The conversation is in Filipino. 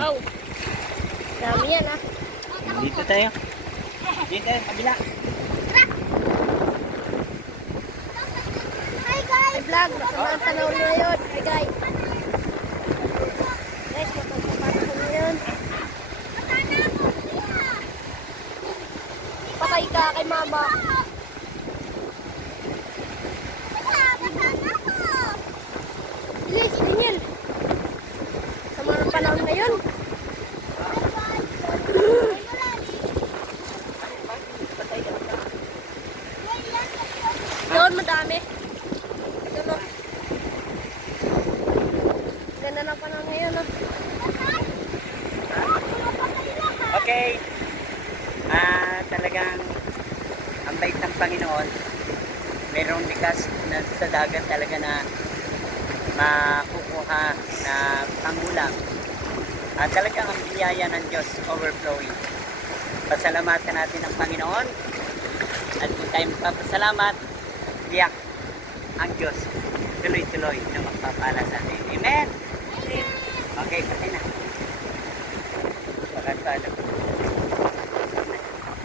Oh. Dami yan ah. Dito tayo. Dito tayo, kabila. Hi guys! Hi vlog, makamang oh, tanaw mo yun. Hi guys! kay mama. Lesi Daniel. Sa mga panahon ngayon, dami. Ganda. Ganda na pa na ngayon. No? Okay. Ah, uh, talagang ang bait ng Panginoon. Merong likas na sa dagat talaga na makukuha na pangulang. At ah, uh, talagang ang biyaya ng Diyos overflowing. Pasalamatan natin ang Panginoon. At kung tayo magpapasalamat, magpapahayag yeah. ang Diyos tuloy-tuloy na magpapala sa atin. Amen! Amen. Okay. okay, pati na. Pagkakalap. Okay. Okay.